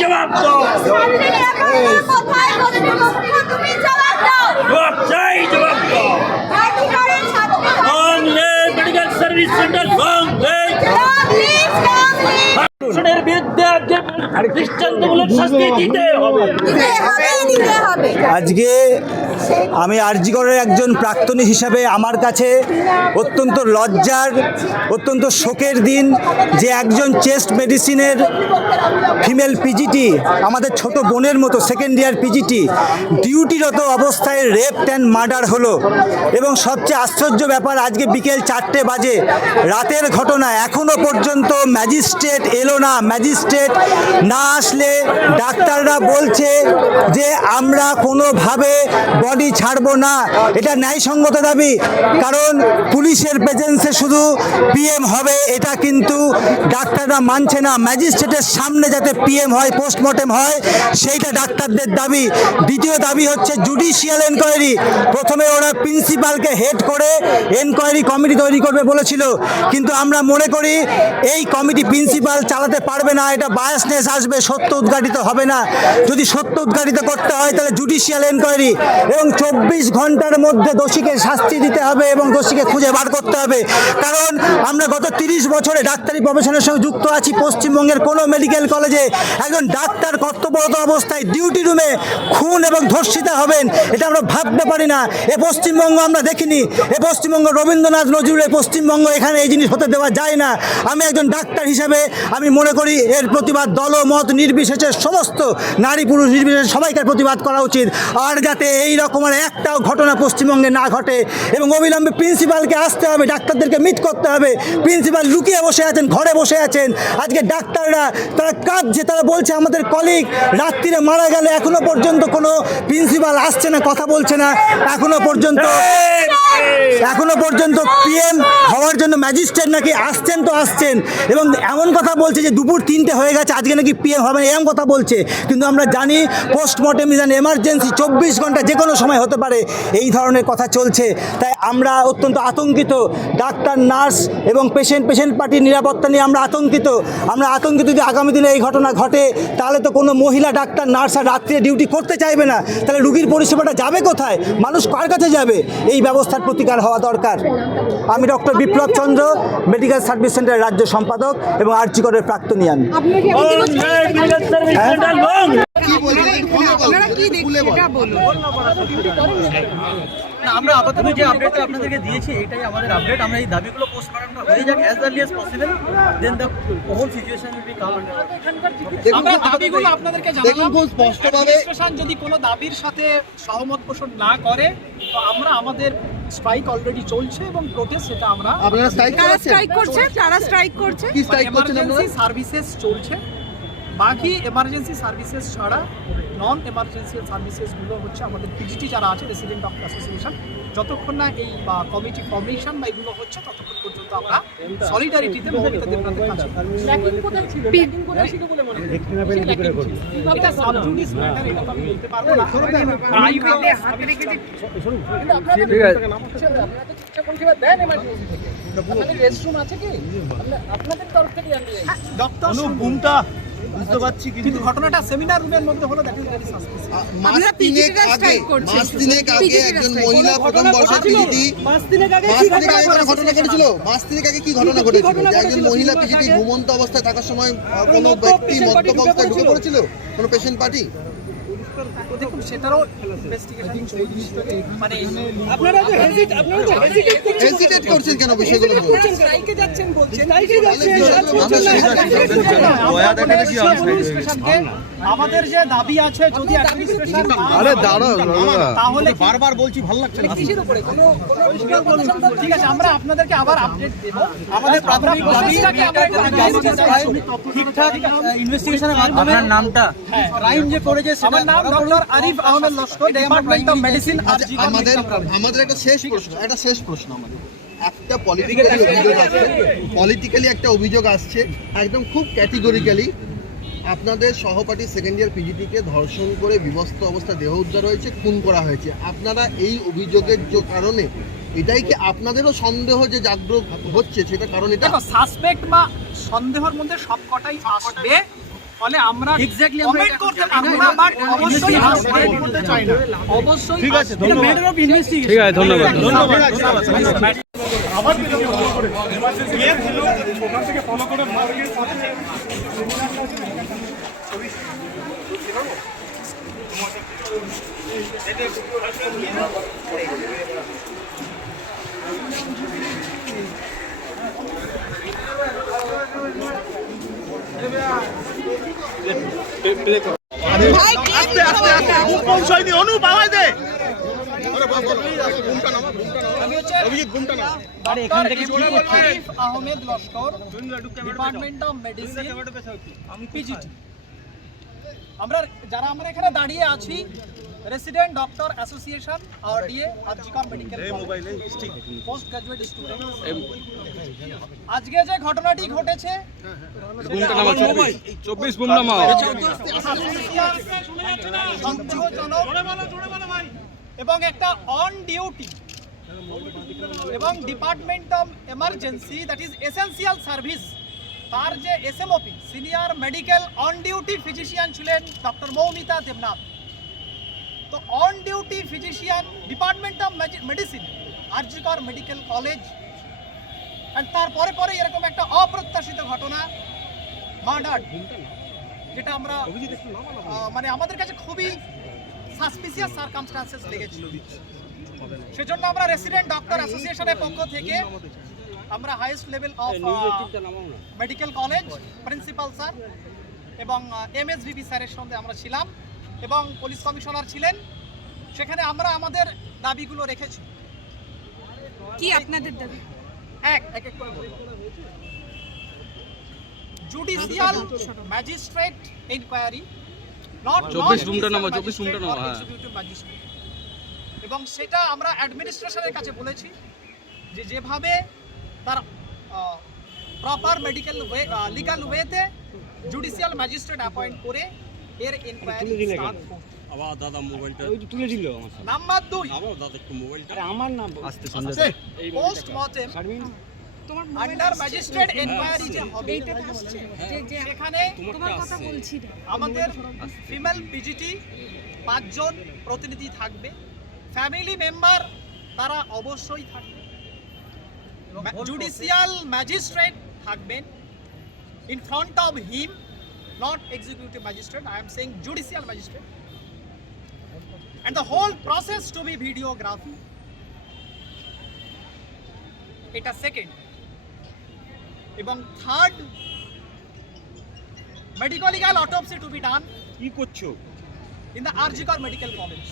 জবাব দাও জবাব চাই জবাব দাও বন্ধে মেডিকেল সার্ভিস সেন্টার বিরুদ্ধে দৃষ্টান্তমূলক শাস্তি দিতে হবে। আজকে আমি আরজিগড়ের একজন প্রাক্তনী হিসাবে আমার কাছে অত্যন্ত লজ্জার অত্যন্ত শোকের দিন যে একজন চেস্ট মেডিসিনের ফিমেল পিজিটি আমাদের ছোট বোনের মতো সেকেন্ড ইয়ার পিজিটি ডিউটিরত অবস্থায় রেপ অ্যান্ড মার্ডার হলো। এবং সবচেয়ে আশ্চর্য ব্যাপার আজকে বিকেল চারটে বাজে। রাতের ঘটনা এখনও পর্যন্ত ম্যাজিস্ট্রেট এলো না। ম্যাজিস্ট্রেট না আসলে ডাক্তাররা বলছে যে আমরা কোনোভাবে বডি ছাড়বো না। এটা ন্যায়সঙ্গত দাবি। কারণ পুলিশের প্রেজেন্সে শুধু পিএম হবে, এটা কিন্তু ডাক্তাররা মানছে না। ম্যাজিস্ট্রেটের সামনে যাতে পিএম হয় পোস্টমর্টেম হয়, সেইটা ডাক্তারদের দাবি। দ্বিতীয় দাবি হচ্ছে জুডিশিয়াল এনকোয়ারি প্রথমে ওরা প্রিন্সিপালকে হেড করে এনকোয়ারি কমিটি তৈরি করবে বলেছিল। কিন্তু আমরা মনে করি, এই কমিটি প্রিন্সিপাল চালাতে পারবে না। এটা বায়াসনেস আসবে, সত্য উদ্ঘাটিত হবে না। যদি সত্য উদ্ঘাটিত করতে হয়, তাহলে জুডিশিয়াল এনকোয়ারি এবং চব্বিশ ঘণ্টার মধ্যে দোষীকে শাস্তি দিতে হবে এবং দোষীকে খুঁজে বার করতে হবে। কারণ আমরা গত তিরিশ বছরে ডাক্তারি প্রফেশনের সঙ্গে যুক্ত আছি। পশ্চিমবঙ্গের কোনো মেডিকেল কলেজে একজন ডাক্তার কর্তব্যরত অবস্থায় ডিউটি রুমে খুন এবং ধর্ষিতা হবেন, এটা আমরা ভাবতে পারি না। এ পশ্চিমবঙ্গ আমরা দেখিনি। এ পশ্চিমবঙ্গ রবীন্দ্রনাথ নজরুলের পশ্চিমবঙ্গ, এখানে এই জিনিস হতে দেওয়া যায় না। আমি একজন ডাক্তার হিসাবে আমি মনে করি এর প্রতিবাদ দলমত নির্বিশেষে সমস্ত নারী পুরুষ নির্বিশেষে সবাইকার প্রতিবাদ করা উচিত। আর যাতে এই রকমের একটাও ঘটনা পশ্চিমবঙ্গে না ঘটে এবং অবিলম্বে প্রিন্সিপালকে আসতে হবে, ডাক্তারদেরকে মিট করতে হবে। প্রিন্সিপাল লুকিয়ে বসে আছেন, ঘরে বসে আছেন। আজকে ডাক্তাররা তারা কাঁদছে, তারা বলছে, আমাদের কলিগ রাত্রিরে মারা গেলে, এখনও পর্যন্ত কোনো প্রিন্সিপাল আসছে না, কথা বলছে না। এখনও পর্যন্ত এখনও পর্যন্ত পিএম হওয়ার জন্য ম্যাজিস্ট্রেট নাকি আসছেন তো আসছেন। এবং এমন কথা বলছে যে দুপুর তিনটে হয়ে গেছে, আজকে নাকি পিএম হবে না এরকম কথা বলছে। কিন্তু আমরা জানি পোস্টমর্টেম ইজ অ্যান এমার্জেন্সি চব্বিশ ঘণ্টা যে কোনো সময় হতে পারে এই ধরনের কথা চলছে। তাই আমরা অত্যন্ত আতঙ্কিত। ডাক্তার, নার্স এবং পেশেন্ট পেশেন্ট পার্টির নিরাপত্তা নিয়ে আমরা আতঙ্কিত। আমরা আতঙ্কিত যদি আগামী দিনে এই ঘটনা ঘটে, তাহলে তো কোনো মহিলা, ডাক্তার, নার্স আর রাত্রে ডিউটি করতে চাইবে না। তাহলে রুগীর পরিষেবাটা যাবে কোথায়? মানুষ কার কাছে যাবে? এই ব্যবস্থার প্রতিকার হওয়া দরকার। আমি doctor Biplab Chandra medical service সেন্টারের রাজ্য সম্পাদক এবং আর্চিকরের প্রাক্তনিয়ান না, আমরা আপাতত যে আপডেটটা আপনাদেরকে দিয়েছি এটাই আমাদের আপডেট আমরা এই দাবিগুলো পোস্টমর্টমটা হয়ে যাক as early as possible then the whole situation will be come আমরা দাবিগুলো আপনাদেরকে জানালাম। খুব স্পষ্টভাবে- যদি কোনো দাবির সাথে সহমত পোষণ না করে তো আমরা আমাদের স্ট্রাইক অলরেডি চলছে এবং প্রোটেস্ট সেটা আমরা আপনারা স্ট্রাইক স্ট্রাইক করছে? কারা স্ট্রাইক করছে? কি স্ট্রাইক করছেন আপনারা? সার্ভিসেস চলছে। বাকি এমার্জেন্সি সার্ভিসেস ছাড়া নন এমার্জেন্সি সার্ভিসেসগুলো হচ্ছে আমাদের পিজিটি যারা আছে রেসিডেন্ট ডক্টর অ্যাসোসিয়েশন যতক্ষণ না এই বা কমিটি ফর্মেশন বা এগুলো হচ্ছে ততক্ষণ পর্যন্ত আমরা সলিডারিটিতে মমতা দেবনাথের কাছে এটা সাবজুডিস ম্যাটার এটা তো আমি বলতে পারব না। প্রাইভেটে হাতে রেখে দেন এমার্জেন্সি থেকে। আপনাদের রেস্টরুম আছে কি? আপনাদের তরফ থেকে ডক্টর বুমটা বুঝতে পারছি কিন্তু ঘটনাটা সেমিনার রুমের মধ্যে হলো দ্যাট ইজ মাস তিনেক আগে মাস তিনেক আগে একজন মহিলা প্রথম বর্ষের পিজিটি মাস তিনেক আগে মাস তিনেক আগে কোনো ঘটনা ঘটেছিল। মাস তিনেক আগে কি ঘটনা ঘটেছিল? একজন মহিলা পিজিটি ঘুমন্ত অবস্থায় থাকার সময় কোন কোনো ব্যক্তি মদ্যপ অবস্থায় ঢুকে পড়েছিল। কোনো পেশেন্ট পার্টি? দেখুন সেটারও ইনভেস্টিগেশন মানে আপনারা যে হেজিট আপনারা যে হেজিটেট হেজিটেট করছেন কেন বিষয়গুলো বলছেন। স্ট্রাইকে যাচ্ছেন বলছেন আমাদের যে দাবি আছে যদি অ্যাডমিনিস্ট্রেশন আরে দাঁড়াও তাহলে বারবার বলছি ভালো লাগছে না। কিসের উপরে? কোনো ঠিক আছে আমরা আপনাদেরকে আবার আপডেট দেব। আমাদের প্রাথমিক দাবিটাকে আমরা ঠিকঠাক ইনভেস্টিগেশনের মাধ্যমে আপনার নামটা? হ্যাঁ ক্রাইম যে করেছে আমার নাম doctor Arif Ahmed Laskar department of medicine আর আমাদের আমাদের একটা শেষ প্রশ্ন একটা শেষ প্রশ্ন আমাদের। একটা পলিটিক্যালি অভিযোগ আসছে পলিটিক্যালি একটা অভিযোগ আসছে একদম খুব ক্যাটেগরিক্যালি আপনাদের সহপাঠী সেকেন্ড ইয়ার পিজিটিকে ধর্ষণ করে বিবস্ত অবস্থা দেহ উদ্ধার হয়েছে খুন করা হয়েছে। আপনারা এই অভিযোগের যে কারণে এটাই কি আপনাদেরও সন্দেহ যে জাগ্রত হচ্ছে? সেটা কারণ এটা? সাসপেক্ট বা সন্দেহের মধ্যে সব কটাই আসবে। ফলে আমরা Exactly আমরা কমেন্ট করতে পারব না বাট অবশ্যই আমরা করতে চাই না। অবশ্যই ঠিক আছে। এটা ম্যাটার অফ ইনভেস্টিগেশন ঠিক আছে ধন্যবাদ ধন্যবাদ। ভাই কে ভিডিও বানাবে? আমি হচ্ছে আরে এখান থেকে Ahmed Laskar department of medicine আমরা যারা আমরা এখানে দাঁড়িয়ে আছি resident doctor association RDA RG Kar medical post graduate student আজকে যে ঘটনাটি ঘটেছে চব্বিশ। বুম এবং একটা অন ডিউটি এবং department of emergency that is essential service তার যে S M SMOP senior medical on duty physician ছিলেন ডক্টর মৌমিতা দেবনাথ তো on duty physician department of medicine RG Kar medical college and তারপরে পরে এরকম একটা অপ্রত্যাশিত ঘটনা মার্ডার যেটা আমরা মানে আমাদের কাছে খুবই সাসপিসিয়াস সার্কামস্টান্সেস লেগেছিল। সেজন্য আমরা রেসিডেন্ট ডক্টর অ্যাসোসিয়েশনের পক্ষ থেকে আমরা highest level of medical college principal sir এবং এম এমএসভিপি স্যারের সঙ্গে আমরা ছিলাম। এবং পুলিশ কমিশনার ছিলেন সেখানে আমরা আমাদের দাবিগুলো রেখেছি। কি আপনাদের দাবি? এক এক এক করে জুডিশিয়াল ম্যাজিস্ট্রেট ইনকোয়ারি নট চব্বিশ হ্যাঁ। ম্যাজিস্ট্রেট এবং সেটা আমরা অ্যাডমিনিস্ট্রেশনের কাছে বলেছি যে যেভাবে তার প্রপার মেডিকেল ওয়ে লিগাল ওয়েতে জুডিশিয়াল ম্যাজিস্ট্রেট অ্যাপয়েন্ট করে এর ইনকোয়ারি স্টার্ট আবার দাদা মোবাইলটা তুলে দিল। আমার নাম্বার দুই আবার দাদা একটু মোবাইলটা আমার নাম পোস্ট মর্টেম তোমার আন্ডার ম্যাজিস্ট্রেট এনকোয়ারি যে হবে। এইটাতে আসছে। যে যে সেখানে তোমার কথা বলছি আমাদের ফিমেল পিজিটি পাঁচজন প্রতিনিধি থাকবে। ফ্যামিলি মেম্বার তারা অবশ্যই থাকবে। জুডিশিয়াল ম্যাজিস্ট্রেট থাকবেন। In front of him not executive magistrate I am saying judicial magistrate and the whole process to be videography এটা সেকেন্ড এবং third medico legal autopsy to be done কি করছ in the Arjikar Medical College.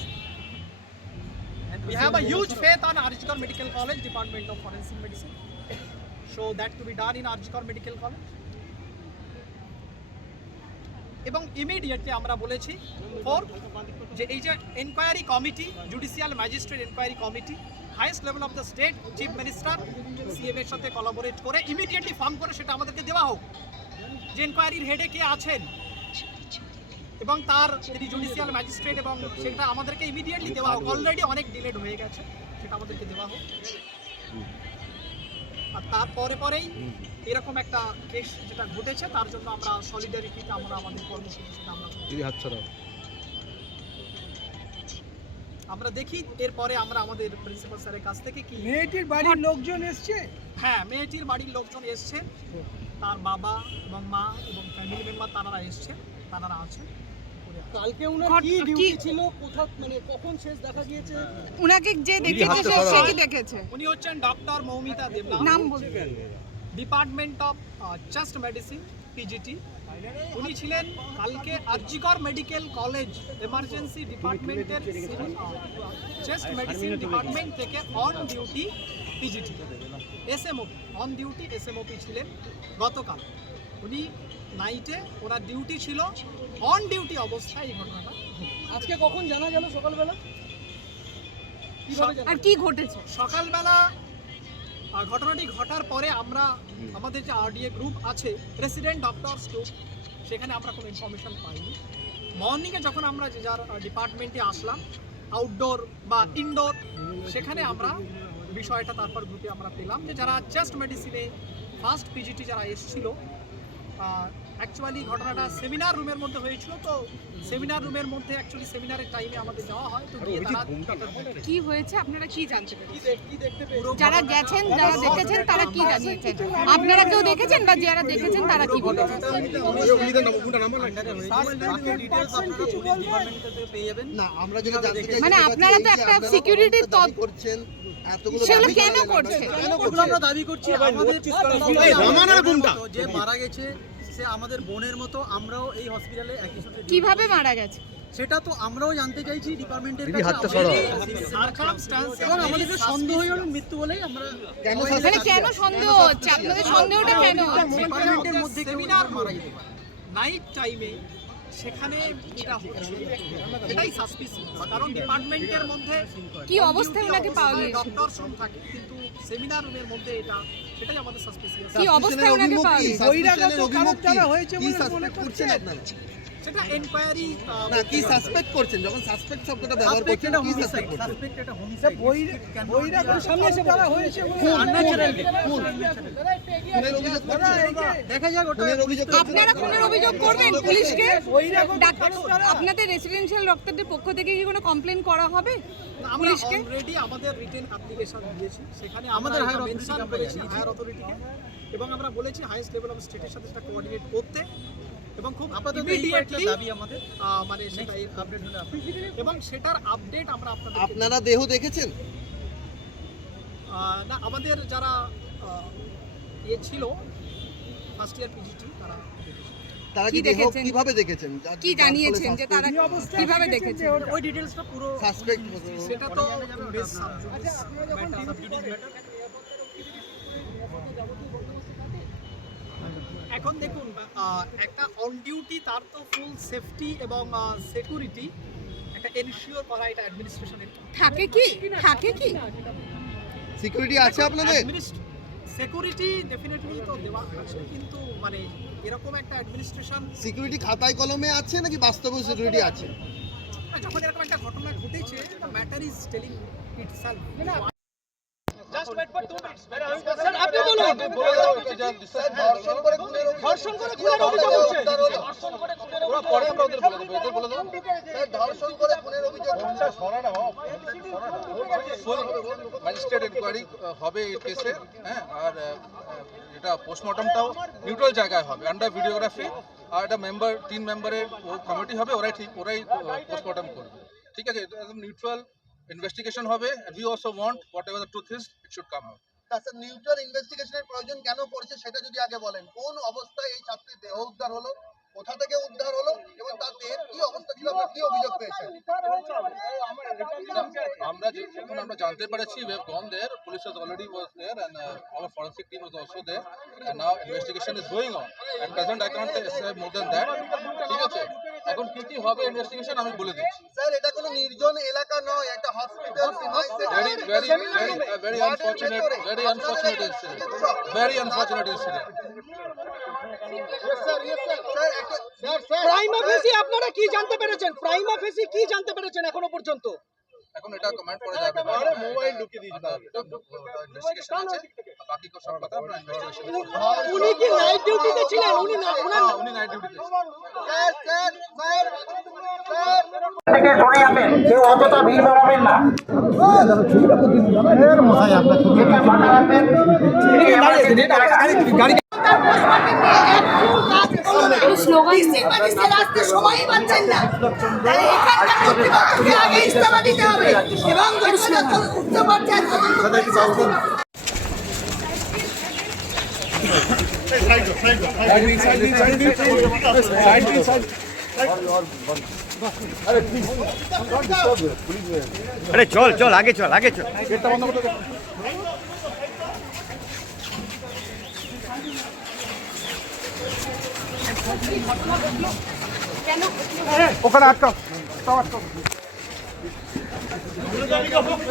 We have a huge faith on Arjikar Medical College, Department of Forensic Medicine. So that to be done in Arjikar Medical College. এবং immediately আমরা বলেছি for যে এই যে enquiry committee judicial magistrate enquiry committee highest level of the state chief minister CM এর সাথে collaborate করে immediately form করে সেটা আমাদেরকে দেওয়া হোক। যে এনকোয়ারির হেডে কে আছেন এবং তার তিনি জুডিশিয়াল ম্যাজিস্ট্রেট এবং সেটা আমাদেরকে ইমিডিয়েটলি দেওয়া হোক। অলরেডি অনেক ডিলেড হয়ে গেছে সেটা আমাদেরকে দেওয়া হোক। আর তারপরে পরেই এরকম একটা কেস যেটা ঘটেছে তার জন্য আমরা সলিডারিটিতে আমরা আমাদের কর্মসূচি আমরা আমরা দেখি এরপরে আমরা আমাদের প্রিন্সিপাল স্যারের কাছ থেকে কি মেয়েটির বাড়ির লোকজন এসছে? হ্যাঁ মেয়েটির বাড়ির লোকজন এসছেন তার বাবা এবং মা এবং ফ্যামিলি মেম্বার তারা এসছেন তারা আছেন। কালকে ঘট- কি ডিউটি ছিল? কোথা মানে কখন শেষ দেখা গিয়েছে? উনাকে যে দেখেছে সে সে কি দেখেছে? উনি হচ্ছেন ডক্টর মৌমিতা দেবনাথ নাম বলতে department of chest medicine PGT উনি ছিলেন কালকে আরজিকর মেডিকেল কলেজ এমার্জেন্সি ডিপার্টমেন্টের চেস্ট মেডিসিন ডিপার্টমেন্ট থেকে on duty PGT SMOP on duty SMOP ছিলেন গতকাল। উনি নাইটে ওনার ডিউটি ছিল অন ডিউটি অবস্থায় এই ঘটনাটা। আজকে কখন জানা গেল সকালবেলা? আর কি ঘটেছে? সকালবেলা ঘটনাটি ঘটার পরে আমরা আমাদের যে আরডিএ গ্রুপ আছে প্রেসিডেন্ট ডক্টরস গ্রুপ সেখানে আমরা কোনো ইনফরমেশন পাইনি। মর্নিংয়ে যখন আমরা যে যার ডিপার্টমেন্টে আসলাম আউটডোর বা ইনডোর সেখানে আমরা বিষয়টা তারপর গ্রুপে আমরা পেলাম যে যারা চেস্ট মেডিসিনে ফার্স্ট পিজিটি যারা এসেছিল অ্যাকচুয়ালি ঘটনাটা সেমিনার রুমের মধ্যে হয়েছিল তো সেমিনার রুমের মধ্যে অ্যাকচুয়ালি সেমিনারের টাইমে আমাদের যাওয়া হয় তো গিয়ে তারা কি হয়েছে আপনারা কি জানতে পেরেছেন? যারা গেছেন যারা দেখেছেন তারা কি জানিয়েছেন? আপনারা কেউ দেখেছেন বা যারা দেখেছেন তারা কি বলেছেন? বাকি ডিটেলস আপনারা পুলিশ ডিপার্টমেন্ট থেকে পেয়ে যাবেন? না আমরা যেটা জানতে মানে আপনারা তো একটা দাবি তথ্য- করছেন সেগুলো কেন করছে? করছেন? আমরা দাবি করছি আমাদের যে মারা গেছে সে আমাদের বোনের মতো আমরাও এই হসপিটালে একই সাথে কীভাবে মারা গেছে? সেটা তো আমরাও জানতে চাইছি ডিপার্টমেন্টের কাছে এবং আমাদের সন্দেহ হলো মৃত্যু বলেই আমরা কেন মানে কেন সন্দেহ হচ্ছে? আপনাদের সন্দেহটা কেন ডিপার্টমেন্টের মধ্যে মারা যেতে পারে। নাইট টাইমে সেখানে এটা হচ্ছে। এটাই সাসপিসিয়াস কারণ ডিপার্টমেন্টের মধ্যে কি অবস্থায় ওনাকে পাওয়া গিয়েছিল? ডক্টর রুম থাকে কিন্তু সেমিনার রুমের মধ্যে এটা সেটাই আমাদের সাসপিসিয়াস কি অবস্থায় ওনাকে পাওয়া গিয়েছিল? বহিরাগত কারণ? হয়েছে বলে মনে করছেন আপনারা? সেটা এনকোয়ারি না কি সাসপেক্ট করছেন? যখন সাসপেক্ট শব্দটা ব্যবহার করছেন কি সাসপেক্ট করছেন? সাসপেক্ট এটা হোমিসাইড বহিরাগত সামনে এসে বলা হয়েছে আনন্যাচারাল খুনের অভিযোগ করছেন? দেখা যাক ওটা খুনের অভিযোগ আপনারা খুনের অভিযোগ করবেন পুলিশকে? ডাক্তার আপনাদের রেসিডেন্সিয়াল ডক্টরদের পক্ষ থেকে কি কোনো কমপ্লেন করা হবে আমরা পুলিশকে? অলরেডি আমাদের রিটেন অ্যাপ্লিকেশন দিয়েছি। সেখানে আমাদের হায়ার মেনশন করেছি হায়ার অথরিটিকে এবং আমরা বলেছি হাইয়েস্ট লেভেল অফ স্টেটের সাথে সেটা কোঅর্ডিনেট করতে। এবং খুব আপাতত এই কয়েকটা ইমিডিয়েটলি দাবি আমাদের মানে সেটা আপডেট হলে এবং সেটার আপডেট আমরা আপনাদের আপনারা দেহ দেখেছেন? না আমাদের যারা ইয়ে ছিল ফার্স্ট ইয়ার পিজিটি তারা তারা কি দেখেছেন? কীভাবে দেখেছেন? কি যার ফলে জানিয়েছেন যে তারা কীভাবে দেখেছেন ওই ডিটেলসটা পুরো সাসপেক্ট সেটা তো বেশ এখন দেখুন একটা অন ডিউটি তার তো ফুল সেফটি এবং সিকিউরিটি একটা এনশিওর করা এটা অ্যাডমিনিস্ট্রেশনের থাকে কি? থাকে কি? সিকিউরিটি আছে আপনাদের? সিকিউরিটি ডেফিনেটলি তো দেওয়া আছে কিন্তু মানে এরকম একটা অ্যাডমিনিস্ট্রেশন সিকিউরিটি খাতায় কলমে আছে নাকি বাস্তবেও সিকিউরিটি আছে? যখন এরকম একটা ঘটনা ঘটেছে matter is telling itself just wait for 2 minutes sir আপনি বলুন। ধর্ষণ করে খুনের অভিযোগ ধর্ষণ করে খুনের অভিযোগ হচ্ছে ধর্ষণ করে খুনের অভিযোগ পরে আমরা ওদের বলে দেবো এদের বলে দেবো স্যার ধর্ষণ করে খুনের অভিযোগ ম্যাজিস্ট্রেট ইনকোয়ারি হবে এই কেসে হ্যাঁ? আর এটা পোস্টমর্টমটাও নিউট্রাল জায়গায় হবে আন্ডার ভিডিওগ্রাফি আর একটা মেম্বার তিন মেম্বারের কমিটি হবে ওরাই ঠিক ওরাই পোস্টমর্টম করবে। ঠিক আছে? এটা একদম নিউট্রাল ইনভেস্টিগেশন হবে we also want whatever the truth is it should come out তাছাড়া নিউট্রাল ইনভেস্টিগেশনের প্রয়োজন কেন পড়ছে সেটা যদি আগে বলেন কোন অবস্থায় এই ছাত্রীর দেহ উদ্ধার হলো কোথা থেকে উদ্ধার হলো এবং তার দেহের কি অবস্থা ছিল আপনার কি অভিযোগ পেয়েছেন আমরা যখন আমরা জানতে পেরেছি have gone there police has already was there and uh, our forensic team was also there and now investigation is going on. At present i can't say more than ঠিক আছে? এখন কি কি হবে ইনভেস্টিগেশন আমি বলে দিচ্ছি। স্যার এটা কোনো নির্জন এলাকা নয় একটা hospital very very very unfortunate very unfortunate incident. very unfortunate incident. আপনারা কি জানতে পেরেছেন? প্রাইমা অফিসে কি জানতে পেরেছেন এখনও পর্যন্ত? এখন এটা কমেন্ট করা যাবে। না আরে মোবাইল ঢুকিয়ে দিয়েছে ইনভেস্টিগেশন আছে। বাকি সব কথা আমরা ইনভেস্টিগেশন উনি কি নাইট ডিউটিতে ছিলেন? উনি না উনি নাইট ডিউটিতে স্যার স্যার স্যার থেকে সরে যাবেন কেউ অতটা ভিড় বাড়াবেন না এটা মাথায় রাখবেন। আসতে সময়ই পাচ্ছেন না তাহলে এখানকার কর্তৃপক্ষকে আগে ইস্তফা দিতে হবে এবং